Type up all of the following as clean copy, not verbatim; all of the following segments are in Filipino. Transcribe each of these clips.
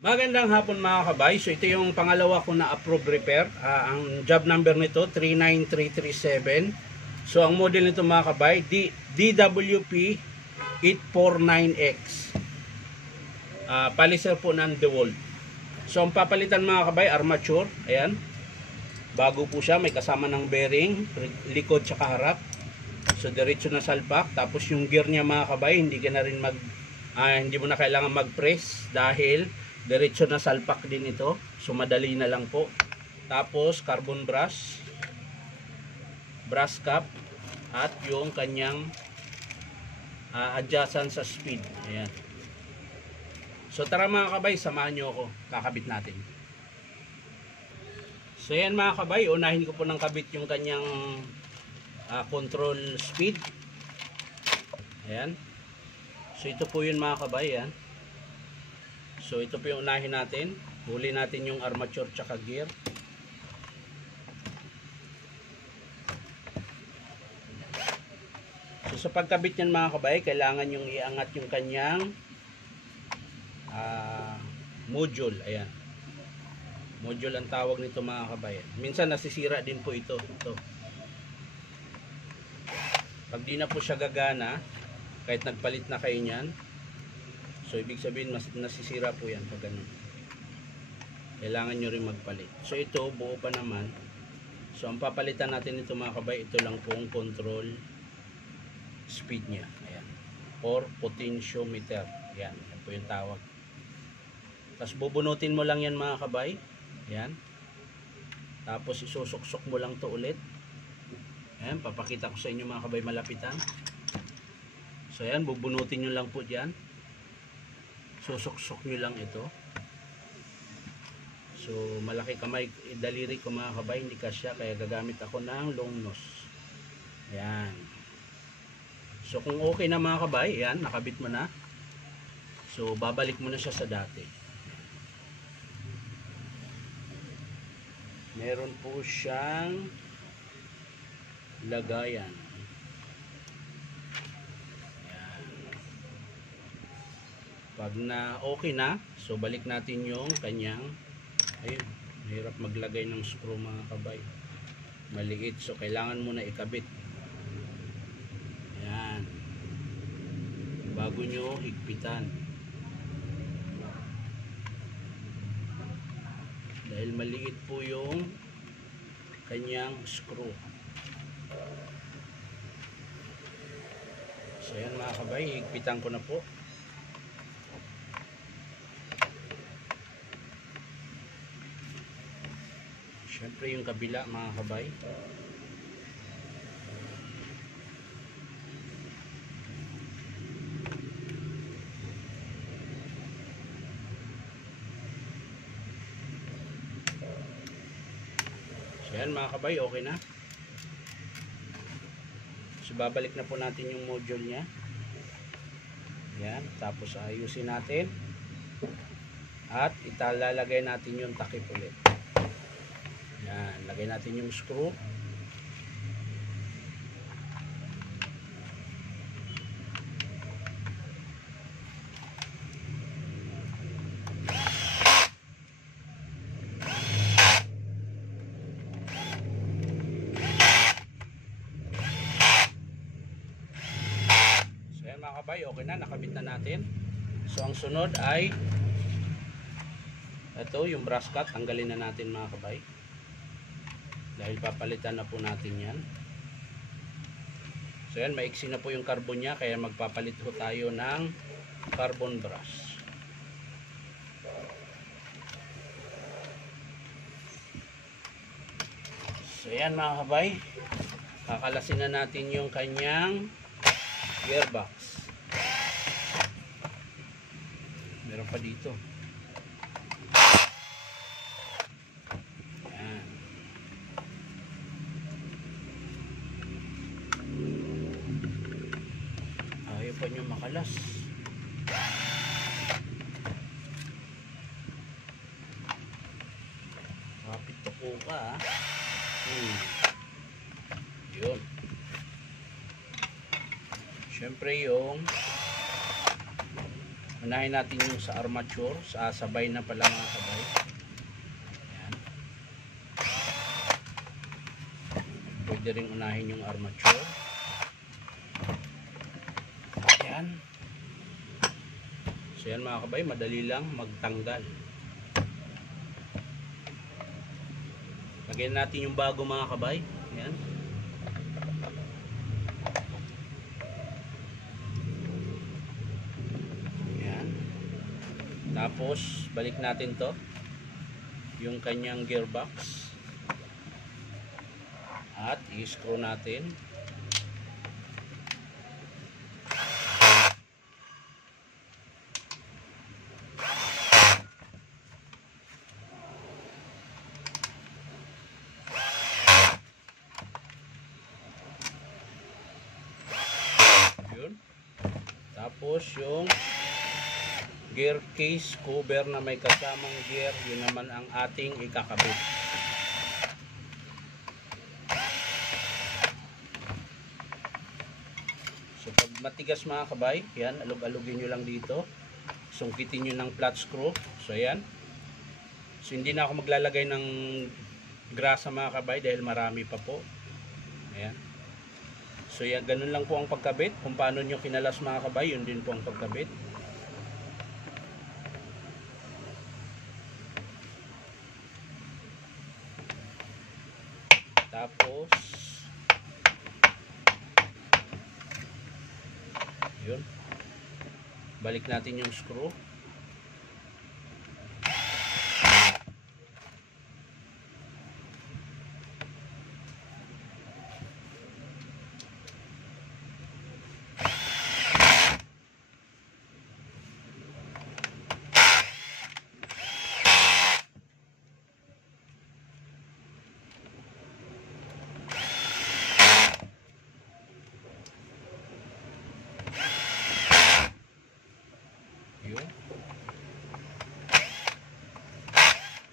Magandang hapon mga kabay. So ito yung pangalawa ko na approve repair. Ang job number nito 39337. So ang model nito mga kabay DWP 849X. Paliser po ng DeWalt. So ang papalitan mga kabay, armature. Ayan. Bago po siya, may kasama ng bearing, likod sa harap. So diretso na salpak. Tapos yung gear niya mga kabay, hindi mo na kailangan mag-press dahil diretso na salpak din ito. So madali na lang po. Tapos carbon brush cap at yung kanyang adjustment sa speed. Ayan. So tara mga kabay, samahan nyo ako. Kakabit natin. So yan mga kabay, unahin ko po ng kabit yung kanyang control speed. Ayan. So ito po yun mga kabay. Ayan. So ito po yung unahin natin. Huli natin yung armature tsaka gear. So sa pagkabit yan mga kabay, kailangan yung iangat yung kanyang module. Ayan. Module ang tawag nito mga kabay. Minsan nasisira din po ito. Pag di na po siya gagana, kahit nagpalit na kayo niyan, so ibig sabihin mas nasisira po yan pag ganun. Kailangan nyo rin magpalit. So ito buo pa naman. So ang papalitan natin ito mga kabay, ito lang pong control speed nya. Ayan. Or potentiometer. Ayan. Yan po yung tawag. Tapos bubunutin mo lang yan mga kabay. Ayan. Tapos isusuksok mo lang to ulit. Ayan. Papakita ko sa inyo mga kabay malapitan. So ayan. Bubunutin nyo lang po dyan. Susuksok nyo lang ito. So malaki kamay, daliri ko mga kabay, hindi kasya, kaya gagamit ako ng long nose. Ayan. So kung okay na mga kabay, ayan, nakabit mo na. So babalik mo na siya sa dati. Meron po siyang lagayan. Pag na okay na, so balik natin yung kanyang, ayun, hirap maglagay ng screw mga kabay, maliit, so kailangan muna ikabit. Ayan, bago nyo higpitan, dahil maliit po yung kanyang screw. So ayan mga kabay, higpitan ko na po. Siyempre yung kabila mga kabay. So yan mga kabay, okay na. So babalik na po natin yung module nya. Yan, tapos ayusin natin. At italalagay natin yung takip ulit. Yan, lagay natin yung screw. So yan mga kabay, okay na, nakabit na natin. So ang sunod ay ito, yung brass cut, tanggalin na natin mga kabay. Dahil papalitan na po natin yan. So yan, maiksi na po yung carbon nya, kaya magpapalit po tayo ng carbon brush. So yan mga kabay, kakalasin na natin yung kanyang gearbox. Meron pa dito. Pa nyo makalas. Kapit to po ka. Yun. Siyempre yung Unahin natin yung sa armature, sabay na pala mga kabay. Ayan. Pwede rin unahin yung armature. Ayan. So yan mga kabay, madali lang magtanggal. Lagyan natin yung bago mga kabay. Ayan. Ayan. Tapos balik natin to, yung kanyang gearbox, at i-screw natin. Tapos yung gear case cover na may kasamang gear, yun naman ang ating ikakabit. So pag matigas mga kabay, yan, alug-alugin nyo lang dito. Sungkitin nyo ng flat screw. So yan. So hindi na ako maglalagay ng grasa mga kabay dahil marami pa po. Ayan. So yan, ganun lang po ang pagkabit. Kung paano nyo kinalas mga kabay, yun din po ang pagkabit. Tapos yun, balik natin yung screw.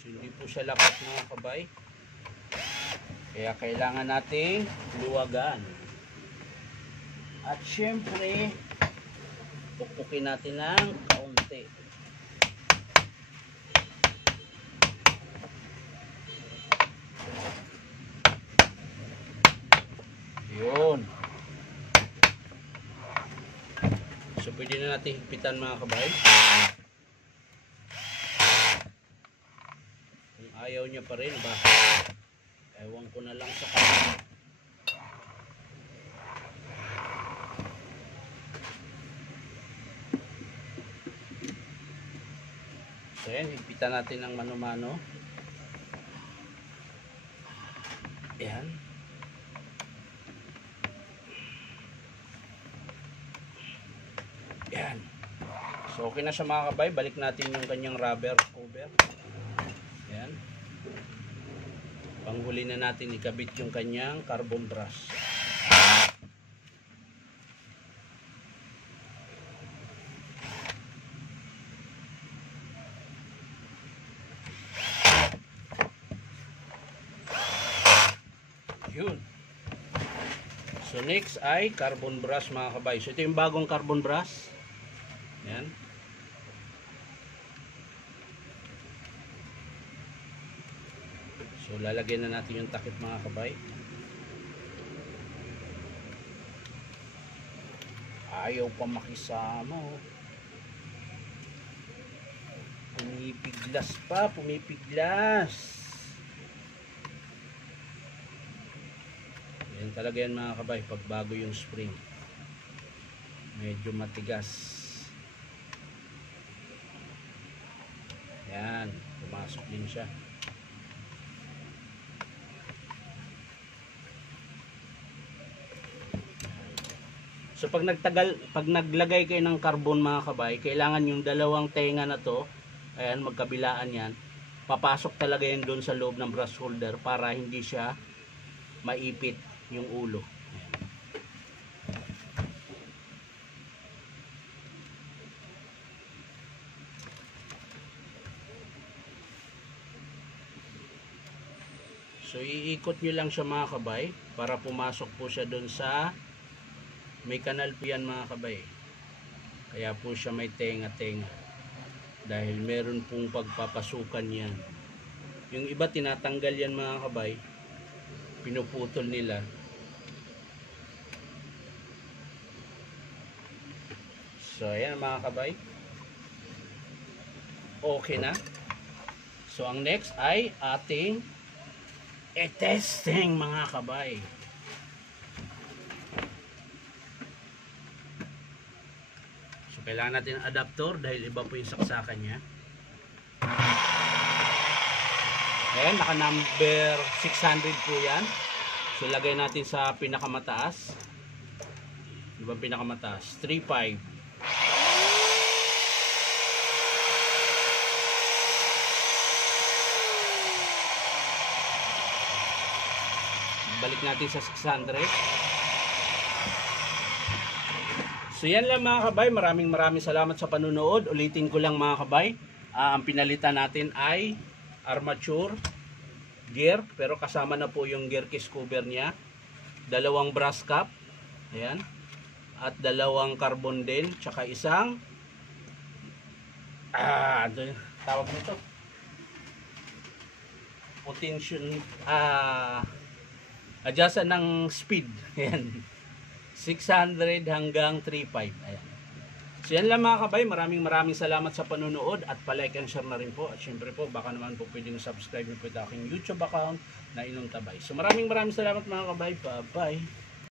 So hindi po siya lapat mga kabay, kaya kailangan nating luwagan. At syempre pukpukin natin ng kaunti. Yun. So pwede na natin higpitan mga kabay. Kung ayaw niya pa rin, bakit? Ewan ko na lang sa kanya. So yan, higpitan natin ng mano-mano. Yan. Yan. So okay na siya mga kabay. Balik natin yung kanyang rubber cover. Yan. Panghuli na natin ikabit yung kanyang carbon brush. Yun. So next ay carbon brush mga kabay. So ito yung bagong carbon brush. Yan. So lalagyan na natin yung takip mga kabay. Ayaw pa makisama. Pumipiglas pa, pumipiglas. Yan talaga yan mga kabay, pag bago yung spring. Medyo matigas. Yan, pumasok din siya. So pag naglagay kayo ng carbon mga kabay, kailangan yung dalawang tenga na to, ayan, magkabilaan yan, papasok talaga yan doon sa loob ng brush holder para hindi siya maipit yung ulo. Ayan. So iikot nyo lang siya mga kabay para pumasok po siya doon sa may kanal po yan mga kabay. Kaya po siya may tenga-tenga. Dahil meron pong pagpapasukan yan. Yung iba tinatanggal yan mga kabay. Pinuputol nila. So ayan mga kabay. Okay na. So ang next ay ating testing mga kabay. So kailangan natin ng adapter dahil iba po yung saksakan niya. Ayan, naka number 600 po yan. So lagay natin sa pinakamataas. Diba pinakamataas? 3.5. Balik natin sa 600. So yan lang mga kabay. Maraming salamat sa panunood. Ulitin ko lang mga kabay. Ang pinalitan natin ay armature gear. Pero kasama na po yung gear case cover niya. Dalawang brass cap. Ayan. At dalawang carbon din. Tsaka isang ano yung tawag nito? Potential adjustan ng speed. Ayan. 600 hanggang 3.5. Ayan. So yan lang mga kabay. Maraming salamat sa panunood at palike and share na rin po. At syempre po baka naman po pwedeng subscribe po ito aking YouTube account na Inong Tabay. So maraming salamat mga kabay. Bye bye.